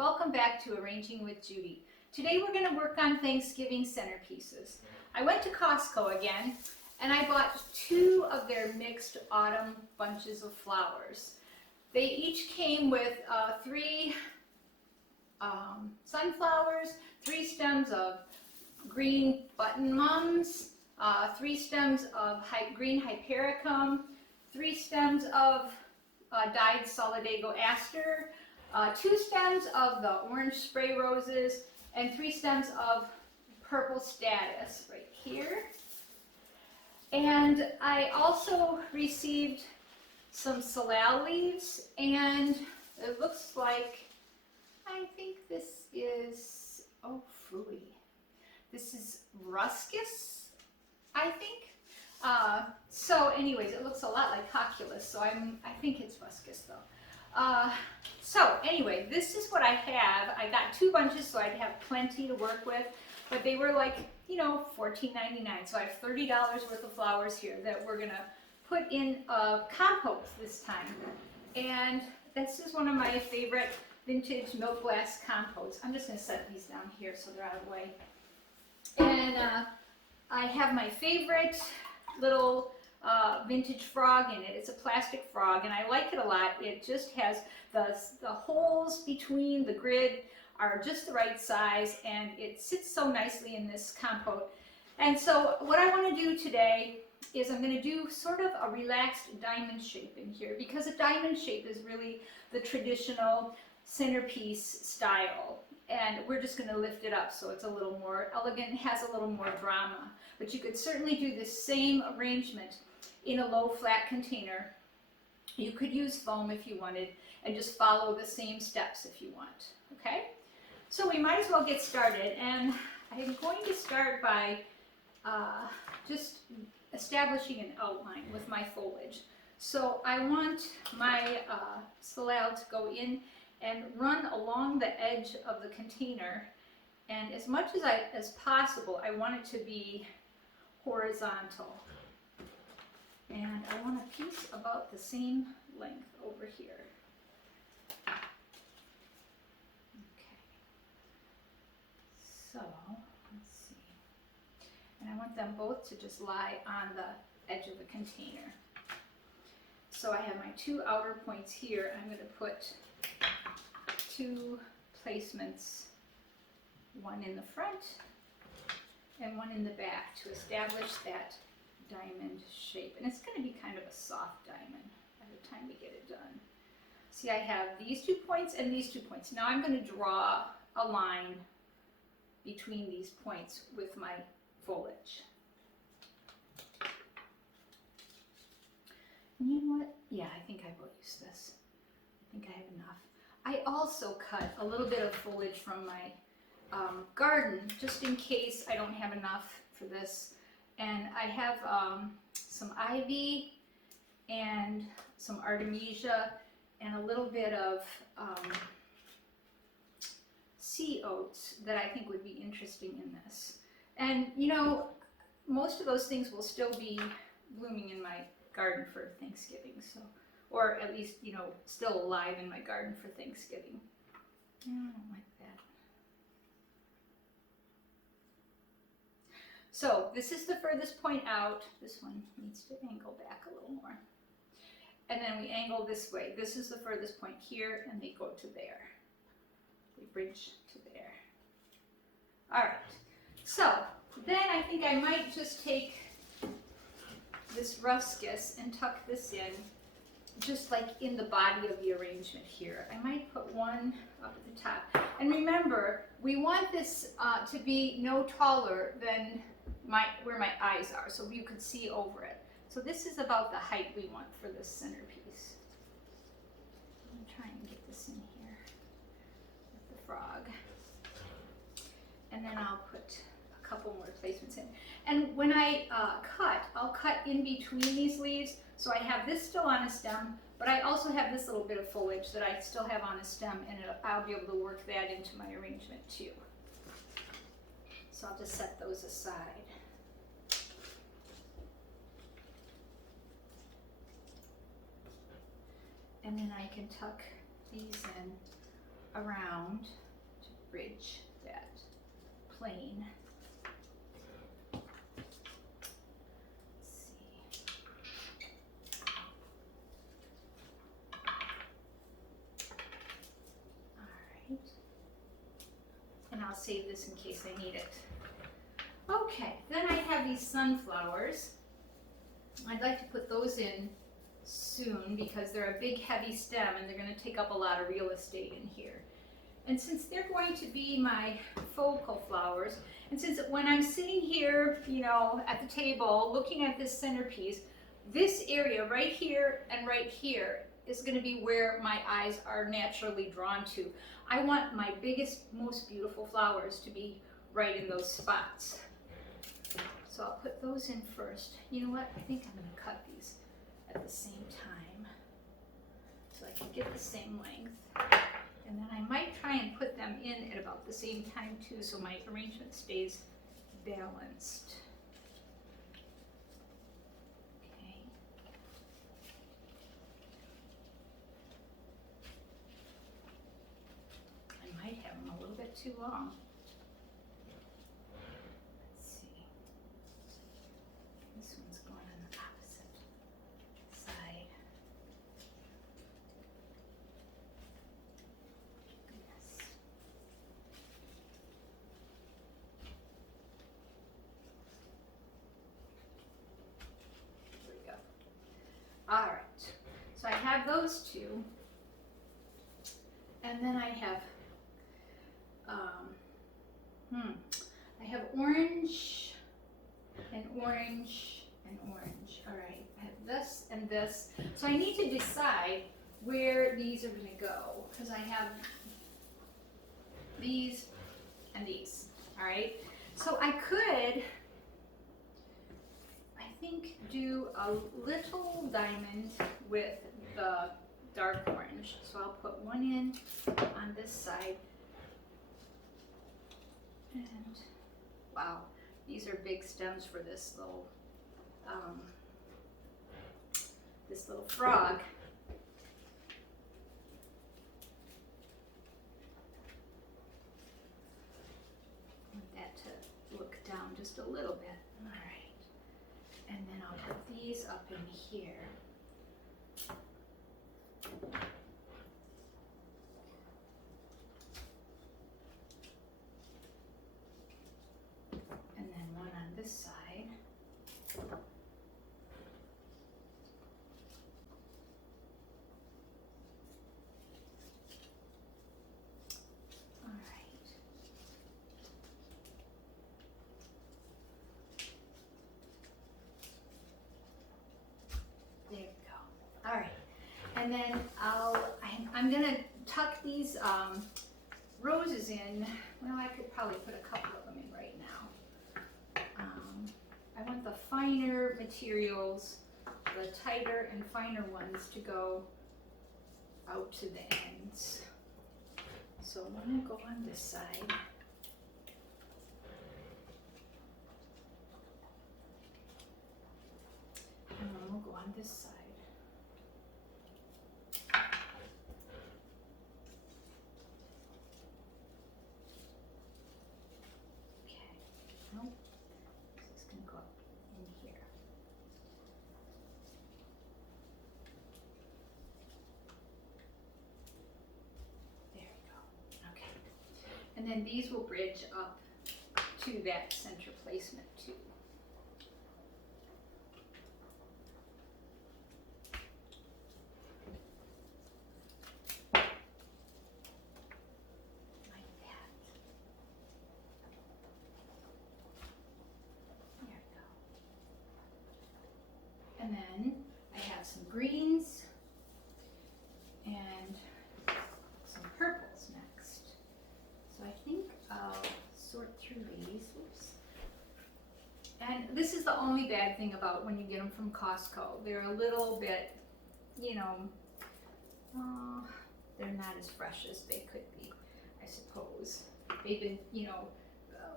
Welcome back to Arranging with Judy. Today we're going to work on Thanksgiving centerpieces. I went to Costco again and I bought 2 of their mixed autumn bunches of flowers. They each came with 3 sunflowers, 3 stems of green button mums, 3 stems of green hypericum, 3 stems of dyed solidago aster, 2 stems of the orange spray roses, and 3 stems of purple statice right here. And I also received some salal leaves, and it looks like, I think this is, oh, fruity. This is ruscus, I think. So anyways, it looks a lot like hoculus, so I think it's ruscus though. So anyway, this is what I have. I got 2 bunches so I'd have plenty to work with, but they were like, you know, $14.99. So I have $30 worth of flowers here that we're gonna put in a compote this time. And this is one of my favorite vintage milk glass compotes. I'm just gonna set these down here so they're out of the way. And I have my favorite little vintage frog in it. It's a plastic frog and I like it a lot. It just has the holes between the grid are just the right size and it sits so nicely in this compote. And so what I want to do today is I'm going to do sort of a relaxed diamond shape in here, because a diamond shape is really the traditional centerpiece style. And we're just going to lift it up so it's a little more elegant, has a little more drama. But you could certainly do the same arrangement in a low flat container. You could use foam if you wanted and just follow the same steps if you want, okay? So we might as well get started, and I'm going to start by just establishing an outline with my foliage. So I want my salal to go in and run along the edge of the container, and as much as possible I want it to be horizontal, and I want a piece about the same length over here. Okay, so let's see, and I want them both to just lie on the edge of the container. So I have my 2 outer points here. I'm going to put 2 placements, one in the front and one in the back, to establish that diamond shape. And it's going to be kind of a soft diamond by the time we get it done. See, I have these 2 points and these 2 points. Now I'm going to draw a line between these points with my foliage. And you know what? Yeah, I think I will use this. I think I have enough. I also cut a little bit of foliage from my garden, just in case I don't have enough for this. And I have some ivy and some artemisia and a little bit of sea oats that I think would be interesting in this. And you know, most of those things will still be blooming in my garden for Thanksgiving, so, or at least, you know, still alive in my garden for Thanksgiving. Yeah, I don't like that. So this is the furthest point out. This one needs to angle back a little more. And then we angle this way. This is the furthest point here, and they go to there. They bridge to there. All right. So then I think I might just take this ruscus and tuck this in, just like in the body of the arrangement here. I might put one up at the top. And remember, we want this to be no taller than where my eyes are, so you could see over it. So this is about the height we want for this centerpiece. I'm trying to get this in here with the frog. And then I'll put a couple more placements in. And when I cut, I'll cut in between these leaves, so I have this still on a stem, but I also have this little bit of foliage that I still have on a stem, and I'll be able to work that into my arrangement too. So I'll just set those aside. And then I can tuck these in around to bridge that plane. Let's see. All right. And I'll save this in case I need it. Okay, then I have these sunflowers. I'd like to put those in soon because they're a big heavy stem and they're going to take up a lot of real estate in here. And since they're going to be my focal flowers, and since when I'm sitting here, you know, at the table looking at this centerpiece, this area right here and right here is going to be where my eyes are naturally drawn to. I want my biggest, most beautiful flowers to be right in those spots. So I'll put those in first. You know what? I think I'm going to cut these at the same time so I can get the same length. And then I might try and put them in at about the same time too so my arrangement stays balanced. Okay. I might have them a little bit too long. All right, so I have those two, and then I have, I have orange, and orange, and orange. All right, I have this and this. So I need to decide where these are going to go because I have these and these. All right, so I could, I think, do a little diamond with the dark orange. So I'll put one in on this side. And wow, these are big stems for this little frog. I want that to look down just a little bit. All right. And then I'll put these up in here. And then one on this side. All right. There we go. All right. And then I'm gonna tuck these roses in. Well, I could probably put a couple of them in right now. I want the finer materials, the tighter and finer ones to go out to the ends. So one will go on this side. And one will go on this side. And then these will bridge up to that center placement too. Like that. There we go. And then I have some greens and some purples next. So I think I'll sort through these. Oops. And this is the only bad thing about when you get them from Costco. They're a little bit, you know, they're not as fresh as they could be, I suppose. They've been, you know,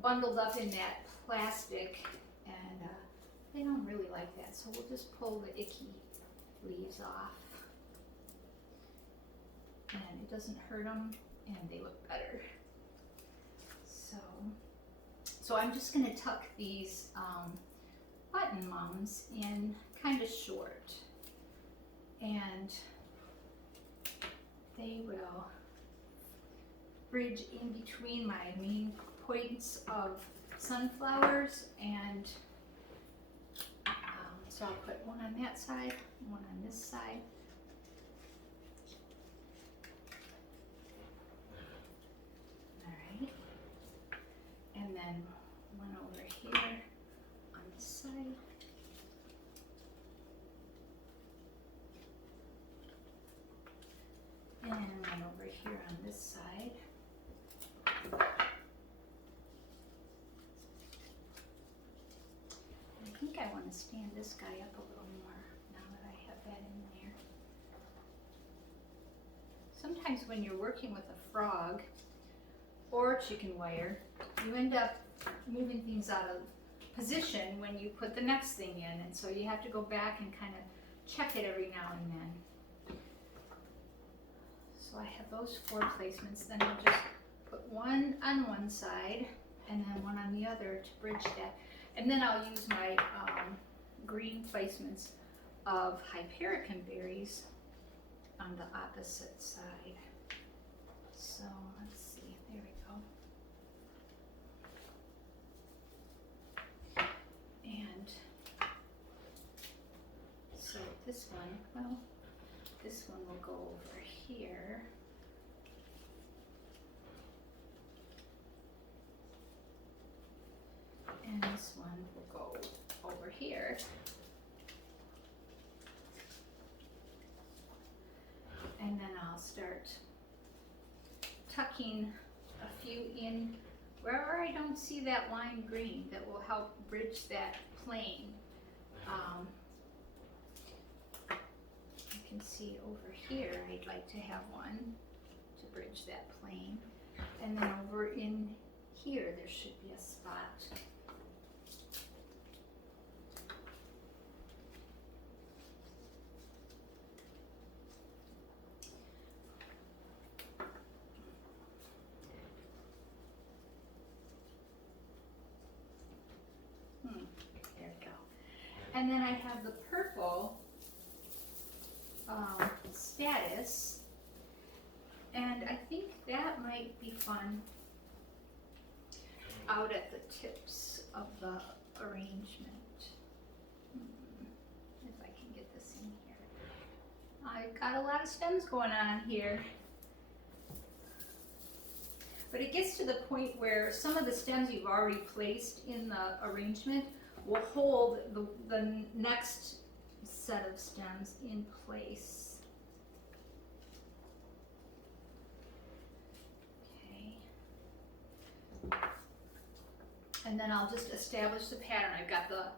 bundled up in that plastic, and they don't really like that. So we'll just pull the icky leaves off. And it doesn't hurt them and they look better. So I'm just going to tuck these button mums in kind of short, and they will bridge in between my main points of sunflowers, and so I'll put one on that side, one on this side. Alright, and then one over here on this side. And one over here on this side. I think I want to stand this guy up a little more now that I have that in there. Sometimes when you're working with a frog or chicken wire, you end up moving things out of position when you put the next thing in, and so you have to go back and kind of check it every now and then. So I have those 4 placements, then I'll just put one on one side and then one on the other to bridge that. And then I'll use my green placements of hypericum berries on the opposite side. So let's see, there we go. And so this one, well, this one will go over here. And this one will go over here. And then I'll start tucking a few in wherever I don't see that lime green that will help bridge that plane. You can see over here I'd like to have one to bridge that plane. And then over in here there should be a spot. There we go. And then I have the purple status, and I think that might be fun out at the tips of the arrangement. If I can get this in here. I've got a lot of stems going on here. But it gets to the point where some of the stems you've already placed in the arrangement will hold the next set of stems in place. Okay. And then I'll just establish the pattern. I've got the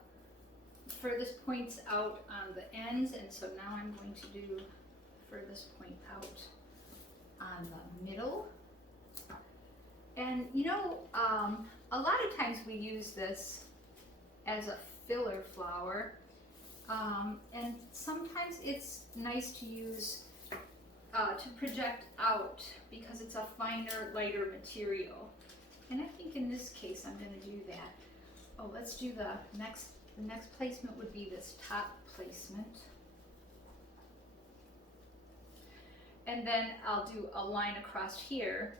furthest points out on the ends, and so now I'm going to do furthest point out on the middle. And you know, a lot of times we use this as a filler flower, and sometimes it's nice to use to project out because it's a finer, lighter material. And I think in this case I'm going to do that. Oh, let's do the next placement would be this top placement. And then I'll do a line across here.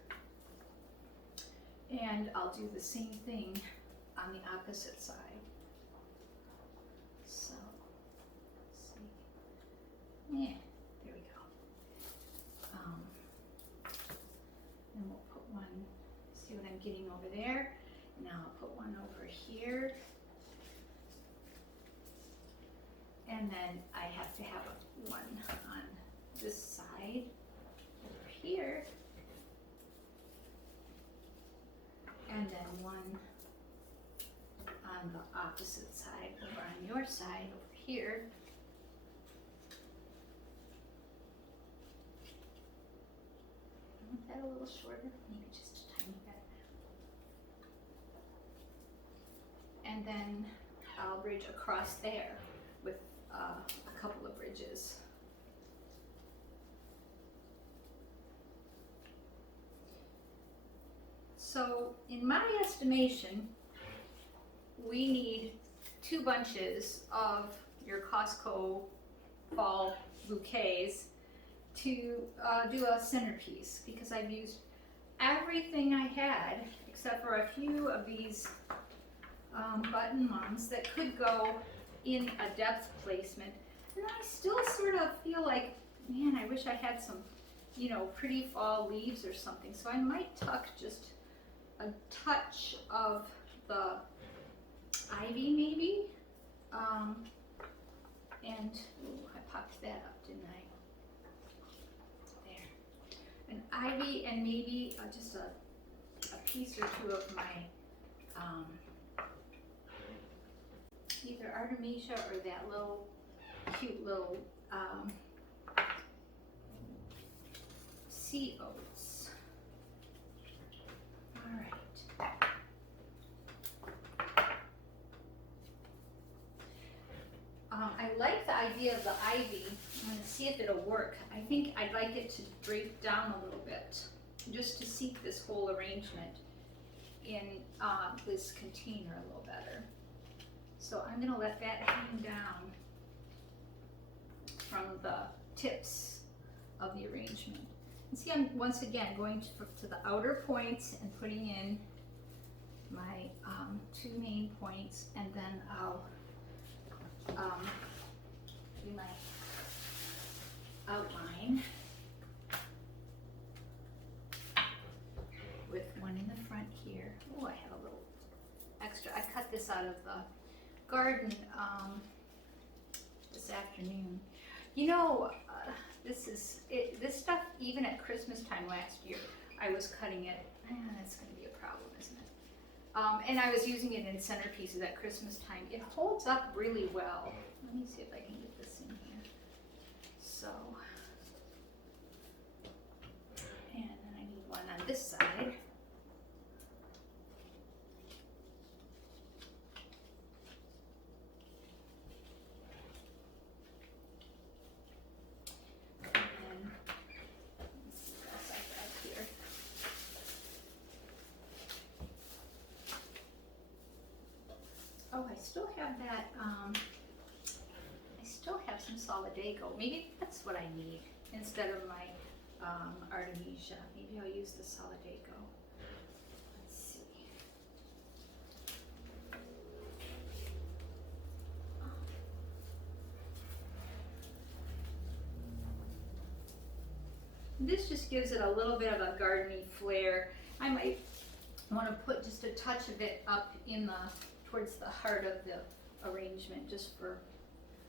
And I'll do the same thing on the opposite side. So, let's see. Yeah, there we go. And we'll put one, see what I'm getting over there. Now I'll put one over here. And then I have to have one on this side over here. And then one on the opposite side over on your side over here. I want that a little shorter, maybe just a tiny bit. And then I'll bridge across there with a couple of bridges. So in my estimation, we need 2 bunches of your Costco fall bouquets to do a centerpiece, because I've used everything I had except for a few of these button mums that could go in a depth placement. And I still sort of feel like, man, I wish I had some, you know, pretty fall leaves or something. So I might tuck just a touch of the ivy maybe. And ooh, I popped that up, didn't I? There. An ivy and maybe just a piece or 2 of my either Artemisia or that little cute little sea oats. All right. I like the idea of the ivy. I'm going to see if it'll work. I think I'd like it to drape down a little bit, just to seek this whole arrangement in this container a little better. So I'm going to let that hang down from the tips of the arrangement. And see, I'm once again going to the outer points and putting in my 2 main points, and then I'll do my outline with one in the front here. Oh, I have a little extra. I cut this out of the garden this afternoon. You know, this stuff, even at Christmas time last year, I was cutting it. That's going to be a problem, isn't it? And I was using it in centerpieces at Christmas time. It holds up really well. Let me see if I can get this in here. So, and then I need one on this side. Oh, I still have that, I still have some Solidago. Maybe that's what I need instead of my Artemisia. Maybe I'll use the Solidago. Let's see. This just gives it a little bit of a gardeny flair. I might want to put just a touch of it up in the towards the heart of the arrangement, just for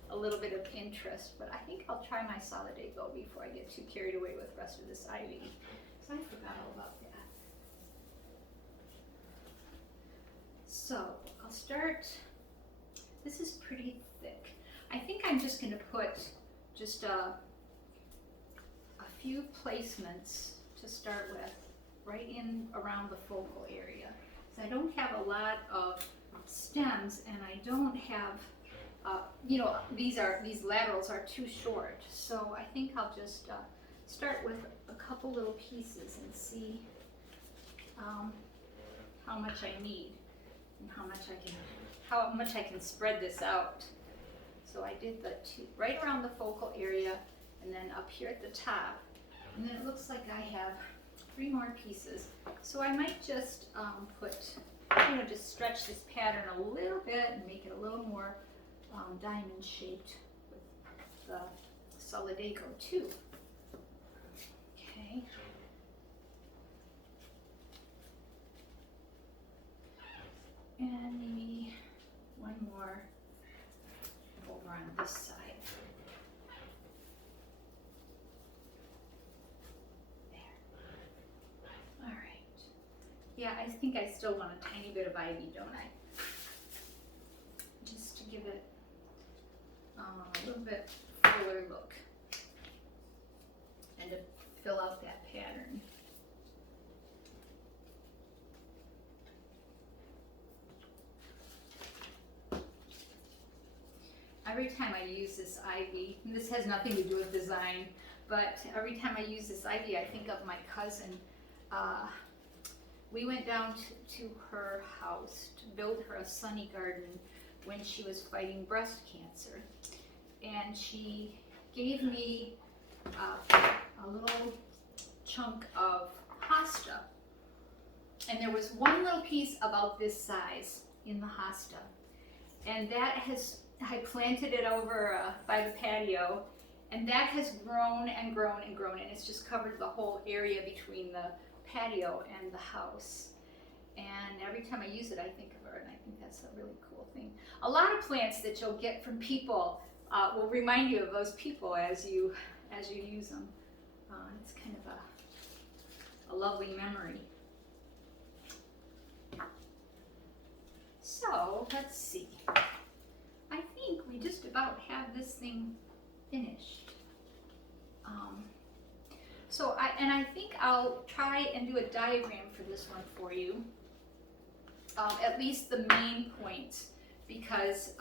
a little bit of interest. But I think I'll try my Solidago before I get too carried away with the rest of this ivy. So I forgot all about that. So I'll start. This is pretty thick. I think I'm just going to put just a few placements to start with, right in around the focal area. So I don't have a lot of stems, and I don't have, you know, these laterals are too short. So I think I'll just start with a couple little pieces and see how much I need and how much I can spread this out. So I did the 2 right around the focal area, and then up here at the top, and then it looks like I have 3 more pieces. So I might just put, you know, just stretch this pattern a little bit and make it a little more diamond shaped with the Solidago too. Okay. And maybe one more over on this side. Yeah, I think I still want a tiny bit of ivy, don't I? Just to give it a little bit fuller look and to fill out that pattern. Every time I use this ivy, and this has nothing to do with design, but every time I use this ivy, I think of my cousin, we went down to her house to build her a sunny garden when she was fighting breast cancer. And she gave me a little chunk of hosta. And there was one little piece about this size in the hosta. And I planted it over by the patio, and that has grown and grown and grown, and it's just covered the whole area between the patio and the house. And every time I use it, I think of her, and I think that's a really cool thing. A lot of plants that you'll get from people will remind you of those people as you use them. It's kind of a lovely memory. So let's see. I think we just about have this thing finished. I think I'll try and do a diagram for this one for you. At least the main points, because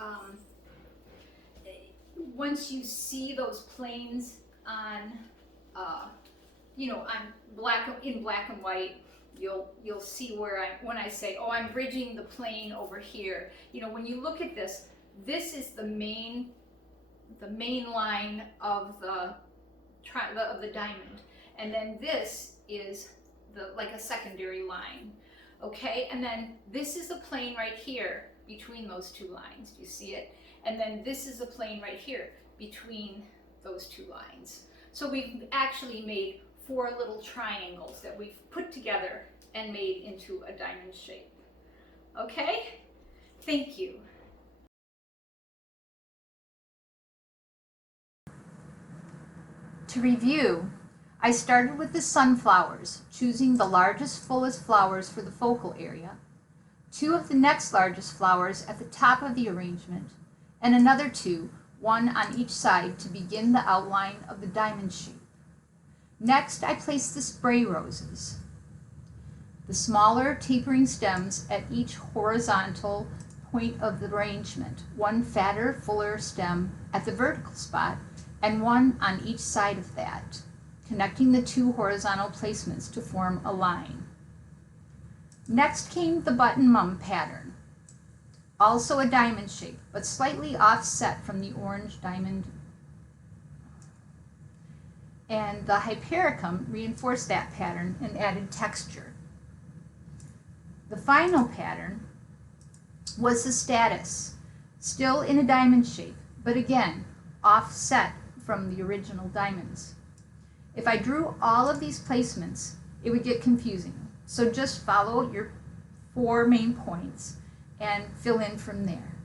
once you see those planes on, on in black and white, you'll see where when I say, oh, I'm bridging the plane over here. When you look at this, this is the main line of the diamond, and then this is like a secondary line. Okay, and then this is the plane right here between those two lines. Do you see it? And then this is the plane right here between those two lines. So we've actually made 4 little triangles that we've put together and made into a diamond shape. Okay? Thank you. To review, I started with the sunflowers, choosing the largest, fullest flowers for the focal area, 2 of the next largest flowers at the top of the arrangement, and another 2, one on each side, to begin the outline of the diamond shape. Next, I placed the spray roses, the smaller tapering stems at each horizontal point of the arrangement, one fatter, fuller stem at the vertical spot, and one on each side of that, connecting the 2 horizontal placements to form a line. Next came the button mum pattern, also a diamond shape, but slightly offset from the orange diamond. And the hypericum reinforced that pattern and added texture. The final pattern was the status, still in a diamond shape, but again, offset from the original diamonds. If I drew all of these placements, it would get confusing. So just follow your 4 main points and fill in from there.